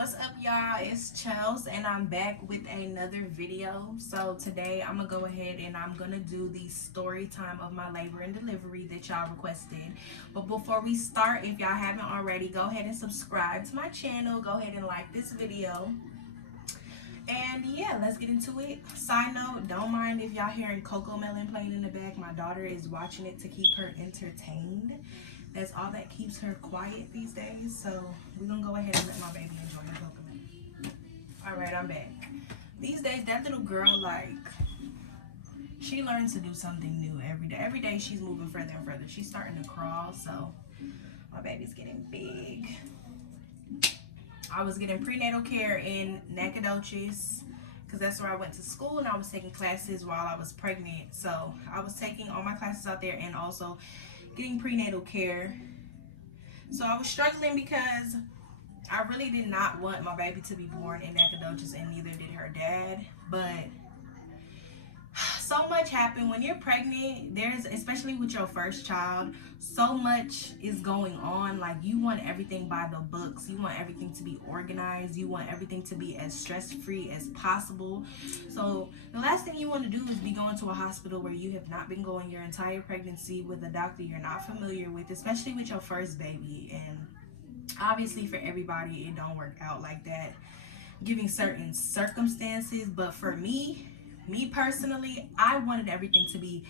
What's up, y'all? It's Chels and I'm back with another video. So today I'm gonna go ahead and I'm gonna do the story time of my labor and delivery that y'all requested. But before we start, if y'all haven't already, go ahead and subscribe to my channel. Go ahead and like this video. And yeah, let's get into it. Side note, don't mind if y'all hearing Coco Melon playing in the back. My daughter is watching it to keep her entertained. That's all that keeps her quiet these days. So we're gonna go ahead and let my baby enjoy her Coco Melon. All right, I'm back. These days, that little girl, like, she learns to do something new every day. Every day she's moving further and further. She's starting to crawl, so my baby's getting big. I was getting prenatal care in Nacogdoches because that's where I went to school, and I was taking classes while I was pregnant. So I was taking all my classes out there and also getting prenatal care. So I was struggling because I really did not want my baby to be born in Nacogdoches, and neither did her dad. But so much happened when you're pregnant. There's, especially with your first child, so much is going on. Like, you want everything by the books. You want everything to be organized. You want everything to be as stress-free as possible. So the last thing you want to do is be going to a hospital where you have not been going your entire pregnancy with a doctor you're not familiar with, especially with your first baby. And obviously for everybody it don't work out like that, given certain circumstances. But for me personally, I wanted everything to be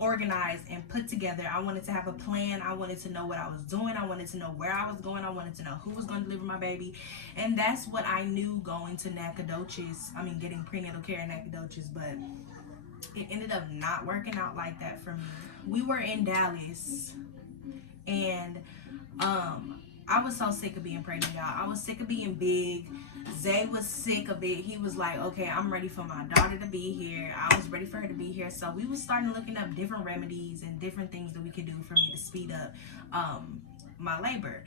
organized and put together. I wanted to have a plan. I wanted to know what I was doing. I wanted to know where I was going. I wanted to know who was going to deliver my baby. And that's what I knew going to Nacogdoches. I mean, getting prenatal care in Nacogdoches. But it ended up not working out like that for me. We were in Dallas, and I was so sick of being pregnant, y'all. I was sick of being big. Zay was sick of it. He was like, okay, I'm ready for my daughter to be here. I was ready for her to be here. So we was starting looking up different remedies and different things that we could do for me to speed up my labor.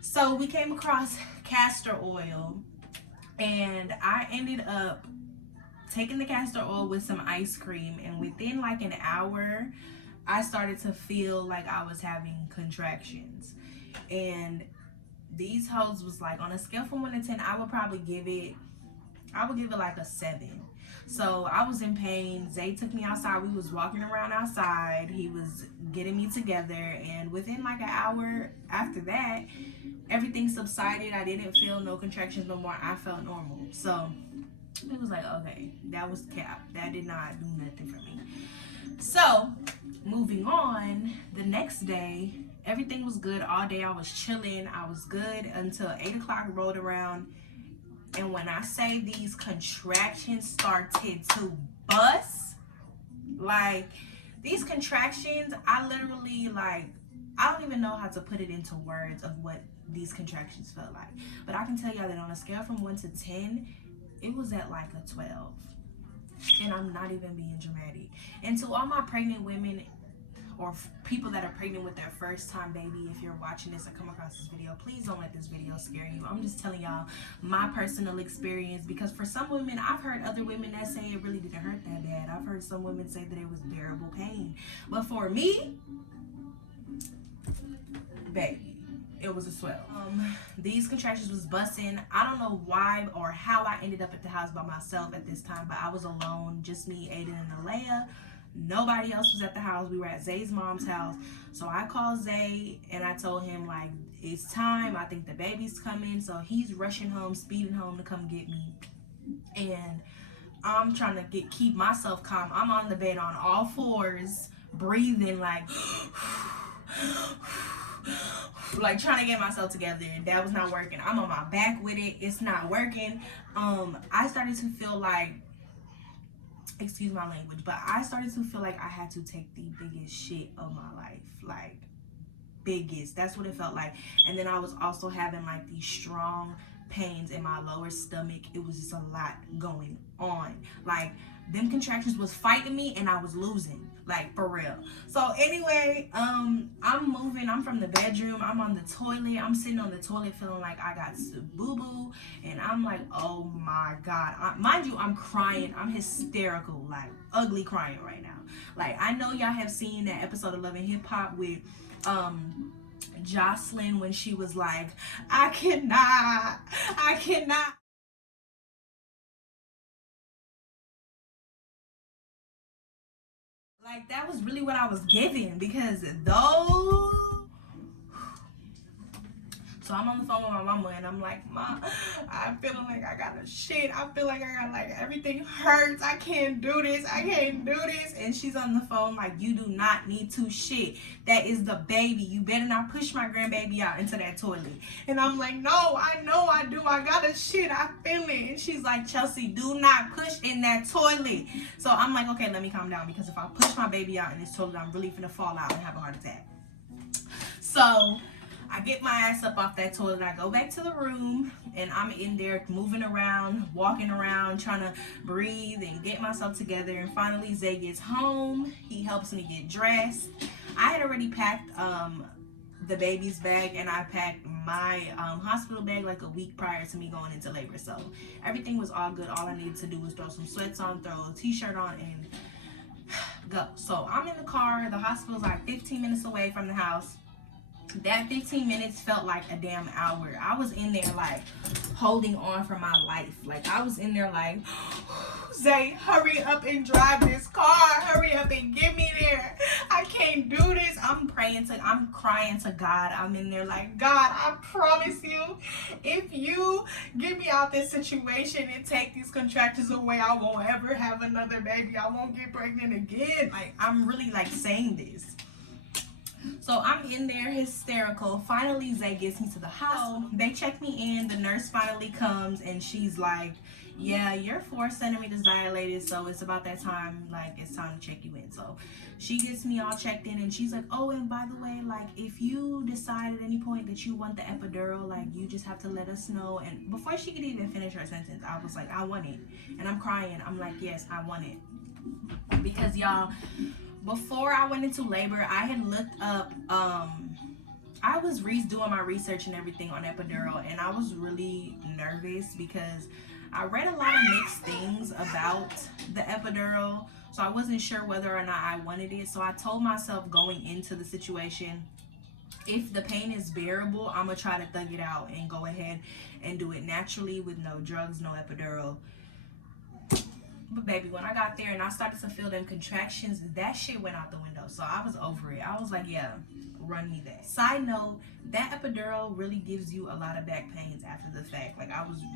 So we came across castor oil, and I ended up taking the castor oil with some ice cream, and within like an hour, I started to feel like I was having contractions. And these hoes was like, on a scale from 1 to 10, I would give it like a 7. So I was in pain. Zay took me outside. We was walking around outside. He was getting me together, and within like an hour after that, everything subsided. I didn't feel no contractions no more. I felt normal. So it was like, okay, that was cap. That did not do nothing for me. So moving on, the next day, everything was good all day. I was chilling. I was good until 8 o'clock rolled around. And when I say these contractions started to bust, like, these contractions, I literally, like, I don't even know how to put it into words of what these contractions felt like. But I can tell y'all that on a scale from 1 to 10, it was at like a 12. And I'm not even being dramatic. And to all my pregnant women, or people that are pregnant with their first time baby, if you're watching this or come across this video, please don't let this video scare you. I'm just telling y'all my personal experience, because for some women, I've heard other women that say it really didn't hurt that bad. I've heard some women say that it was bearable pain. But for me, baby, it was a swell. These contractions was busting. I don't know why or how I ended up at the house by myself at this time, but I was alone, just me, Aiden, and Alea. Nobody else was at the house. We were at Zay's mom's house. So I called Zay and I told him, like, it's time. I think the baby's coming. So he's rushing home, speeding home to come get me. And I'm trying to keep myself calm. I'm on the bed on all fours, breathing like like trying to get myself together, and that was not working. I'm on my back with it. It's not working. I started to feel like, excuse my language, but I started to feel like I had to take the biggest shit of my life. Like, biggest. That's what it felt like. And then I was also having like these strong pains in my lower stomach. It was just a lot going on. Like, them contractions was fighting me and I was losing. Like, for real. So anyway, I'm moving. I'm from the bedroom. I'm on the toilet. I'm sitting on the toilet feeling like I got boo-boo. And I'm like, oh my God. Mind you, I'm crying. I'm hysterical. Like, ugly crying right now. Like, I know y'all have seen that episode of Love and Hip Hop with Jocelyn when she was like, I cannot. Like, that was really what I was giving, because those. So I'm on the phone with my mama and I'm like, Ma, I'm feeling like I got a shit. I feel like I got, like, everything hurts. I can't do this. And she's on the phone like, you do not need to shit. That is the baby. You better not push my grandbaby out into that toilet. And I'm like, no, I know I do. I got a shit. I feel it. And she's like, Chelsea, do not push in that toilet. So I'm like, okay, let me calm down, because if I push my baby out in this toilet, I'm really finna fall out and have a heart attack. So I get my ass up off that toilet. I go back to the room and I'm in there moving around, walking around, trying to breathe and get myself together. And finally, Zay gets home. He helps me get dressed. I had already packed the baby's bag, and I packed my hospital bag like a week prior to me going into labor. So everything was all good. All I needed to do was throw some sweats on, throw a t-shirt on, and go. So I'm in the car. The hospital's like 15 minutes away from the house. That 15 minutes felt like a damn hour. I was in there like holding on for my life. Like, I was in there like, Zay, hurry up and drive this car. Hurry up and get me there. I can't do this. I'm crying to God. I'm in there like, God, I promise you, if you get me out this situation and take these contractions away, I won't ever have another baby. I won't get pregnant again. Like, I'm really like saying this. So I'm in there hysterical. Finally, Zay gets me to the hospital. They check me in. The nurse finally comes and she's like, yeah, you're 4 centimeters dilated, so it's about that time, like, it's time to check you in. So she gets me all checked in and she's like, oh, and by the way, like, if you decide at any point that you want the epidural, like, you just have to let us know. And before she could even finish her sentence, I was like, I want it. And I'm crying. I'm like, yes, I want it. Because, y'all, before I went into labor, I had looked up, I was doing my research and everything on epidural, and I was really nervous because I read a lot of mixed things about the epidural, so I wasn't sure whether or not I wanted it. So I told myself going into the situation, if the pain is bearable, I'm gonna try to thug it out and go ahead and do it naturally with no drugs, no epidural. But baby, when I got there and I started to feel them contractions, that shit went out the window. So I was over it. I was like, yeah, run me that. Side note, that epidural really gives you a lot of back pains after the fact. Like,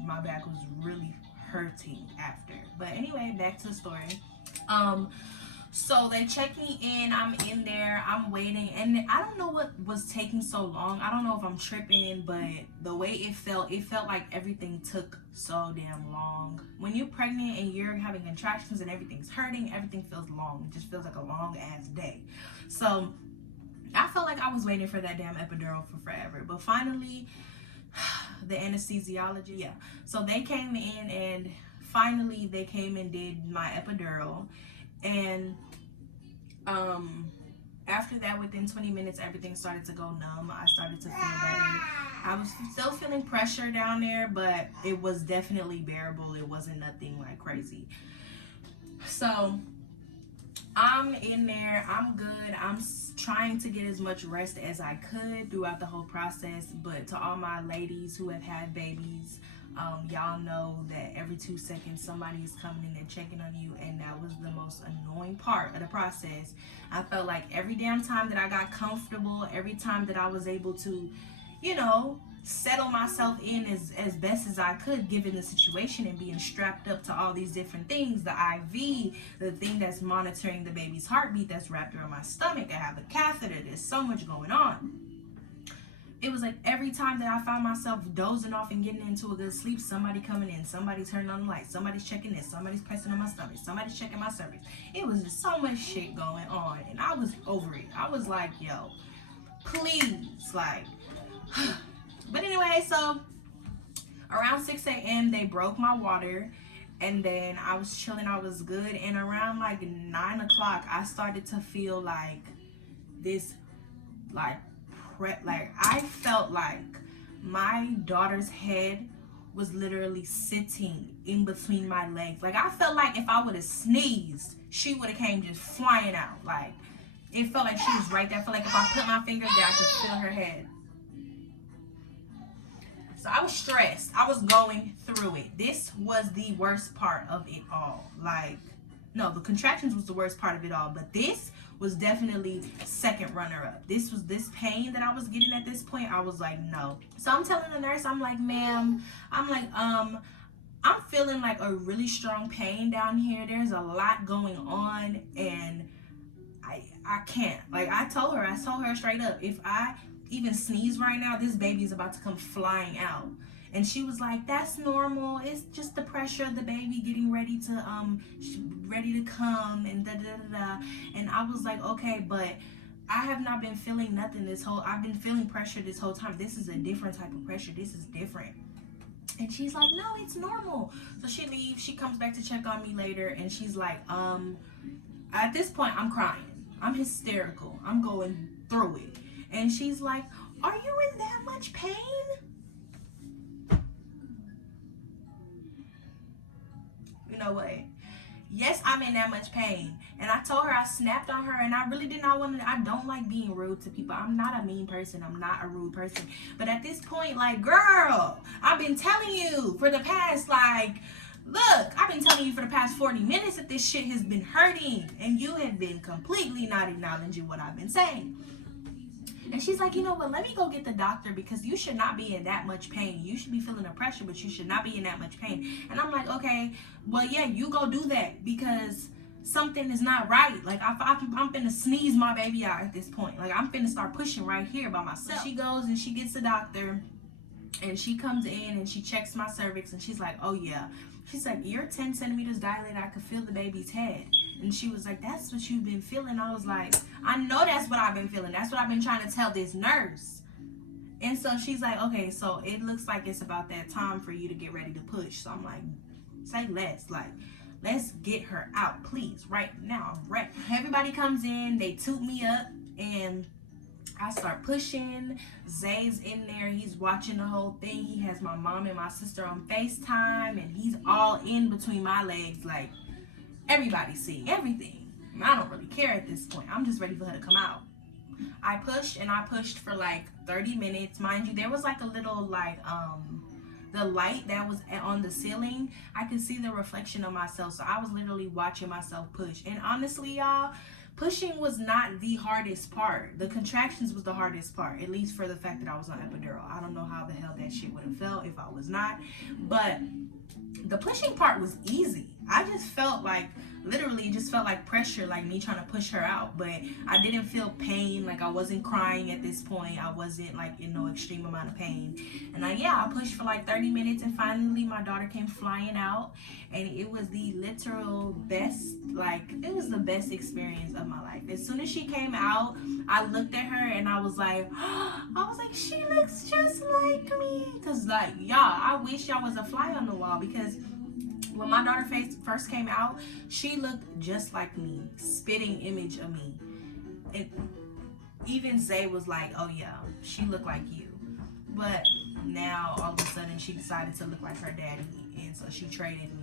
my back was really hurting after. But anyway, back to the story. So they check me in, I'm in there, I'm waiting, and I don't know what was taking so long. I don't know if I'm tripping, but the way it felt like everything took so damn long. When you're pregnant and you're having contractions and everything's hurting, everything feels long. It just feels like a long ass day. So I felt like I was waiting for that damn epidural for forever. But finally, the anesthesiology, yeah. So they came in and finally they came and did my epidural. And after that, within 20 minutes, everything started to go numb. I started to feel better. I was still feeling pressure down there, but it was definitely bearable. It wasn't nothing like crazy. So I'm in there, I'm good. I'm trying to get as much rest as I could throughout the whole process. But to all my ladies who have had babies, y'all know that every 2 seconds somebody is coming in and checking on you, and that was the most annoying part of the process. I felt like every damn time that I got comfortable, every time that I was able to, settle myself in as best as I could given the situation and being strapped up to all these different things, the IV, the thing that's monitoring the baby's heartbeat that's wrapped around my stomach, I have a catheter, there's so much going on. It was like every time that I found myself dozing off and getting into a good sleep, somebody coming in, somebody turning on the light, somebody's checking this, somebody's pressing on my stomach, somebody's checking my cervix. It was just so much shit going on, and I was over it. I was like, yo, please, like. But anyway, so around 6 a.m. they broke my water, and then I was chilling, I was good, and around like 9 o'clock I started to feel like this, like I felt like my daughter's head was literally sitting in between my legs. Like, I felt like if I would have sneezed, she would have came just flying out. Like, It felt like she was right there. I felt like if I put my fingers there, I could feel her head. So I was stressed. I was going through it. This was the worst part of it all. Like, no, the contractions was the worst part of it all, but this was definitely second runner up. This pain that I was getting at this point. I was like, no. So I'm telling the nurse, I'm like, ma'am, I'm feeling like a really strong pain down here. There's a lot going on, and I can't. Like, I told her straight up, if I even sneeze right now, this baby is about to come flying out. And she was like, that's normal. It's just the pressure of the baby getting ready to come and da da da da. And I was like, okay, but I have not been feeling nothing I've been feeling pressure this whole time. This is a different type of pressure. This is different. And she's like, no, it's normal. So she leaves. She comes back to check on me later, and she's like, at this point, I'm crying. I'm hysterical. I'm going through it. And she's like, are you in that much pain? You know what? Yes, I'm in that much pain. And I told her, I snapped on her, and I really did not want to. I don't like being rude to people. I'm not a mean person. I'm not a rude person. But at this point, like, girl, I've been telling you for the past, I've been telling you for the past 40 minutes that this shit has been hurting, and you have been completely not acknowledging what I've been saying. And she's like, you know what, let me go get the doctor, because you should not be in that much pain. You should be feeling the pressure, but you should not be in that much pain. And I'm like, okay, well, yeah, you go do that, because something is not right. Like, I'm finna sneeze my baby out at this point. Like, I'm finna start pushing right here by myself. So she goes and she gets the doctor, and she comes in and she checks my cervix, and she's like, oh yeah. She's like, you're 10 centimeters dilated. I could feel the baby's head. And she was like, that's what you've been feeling. I was like, I know that's what I've been feeling. That's what I've been trying to tell this nurse. And so she's like, okay, so it looks like it's about that time for you to get ready to push. So I'm like, say less. Like, let's get her out, please, right now. Right. Everybody comes in, they toot me up, and I start pushing. Zay's in there. He's watching the whole thing. He has my mom and my sister on FaceTime, and he's all in between my legs. Like, everybody's seeing everything. I don't really care at this point. I'm just ready for her to come out. I pushed, and I pushed for like 30 minutes. Mind you, there was like a little the light that was on the ceiling. I could see the reflection of myself. So I was literally watching myself push. And honestly, y'all, pushing was not the hardest part. The contractions was the hardest part, at least for the fact that I was on epidural. I don't know how the hell that shit would have felt if I was not. But the pushing part was easy. I just felt like, literally just felt like pressure, like me trying to push her out. But I didn't feel pain. Like, I wasn't crying at this point. I wasn't like in no extreme amount of pain. And I pushed for like 30 minutes, and finally my daughter came flying out. And it was the literal best, it was the best experience of my life. As soon as she came out, I looked at her and I was like, she looks just like me. Cause y'all, I wish y'all was a fly on the wall, because when my daughter first came out, she looked just like me, spitting image of me. And even Zay was like, oh yeah, she looked like you. But now all of a sudden she decided to look like her daddy, and so she traded me.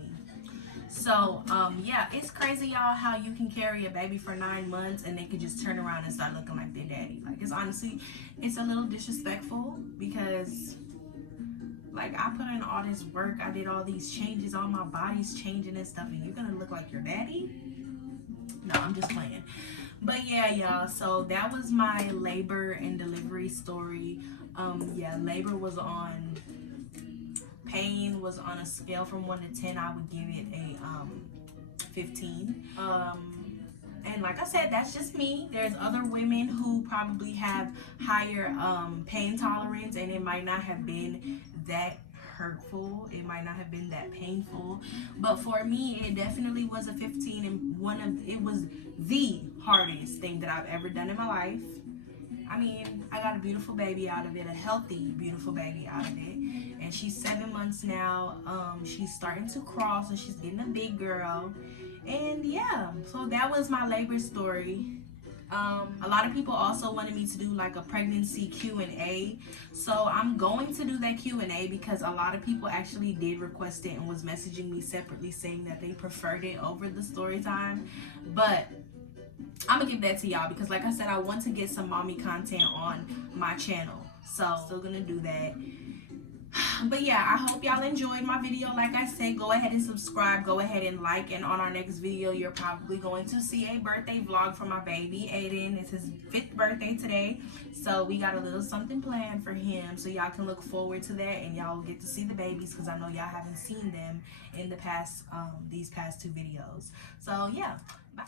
So yeah, it's crazy, y'all, how you can carry a baby for 9 months and they could just turn around and start looking like their daddy. Like, it's honestly, it's a little disrespectful, because like, I put in all this work, I did all these changes, all my body's changing and stuff, and you're gonna look like your daddy? No, I'm just playing. But yeah, y'all, so that was my labor and delivery story. Yeah, labor was on, pain was on a scale from 1 to 10. I would give it a 15. And like I said, that's just me. There's other women who probably have higher pain tolerance, and it might not have been that hurtful. It might not have been that painful. But for me, it definitely was a 15, and it was the hardest thing that I've ever done in my life. I mean, I got a beautiful baby out of it, a healthy, beautiful baby out of it. And she's 7 months now. She's starting to crawl, so she's getting a big girl. And yeah, so that was my labor story. A lot of people also wanted me to do like a pregnancy Q&A. So I'm going to do that Q&A, because a lot of people actually did request it and was messaging me separately saying that they preferred it over the story time. But I'm gonna give that to y'all because like I said, I want to get some mommy content on my channel, so still gonna do that. But yeah, I hope y'all enjoyed my video. Like I said, go ahead and subscribe, go ahead and like, and on our next video you're probably going to see a birthday vlog for my baby Aiden. It's his 5th birthday today, so we got a little something planned for him, so y'all can look forward to that, and y'all will get to see the babies because I know y'all haven't seen them in the past these past 2 videos. So yeah, bye.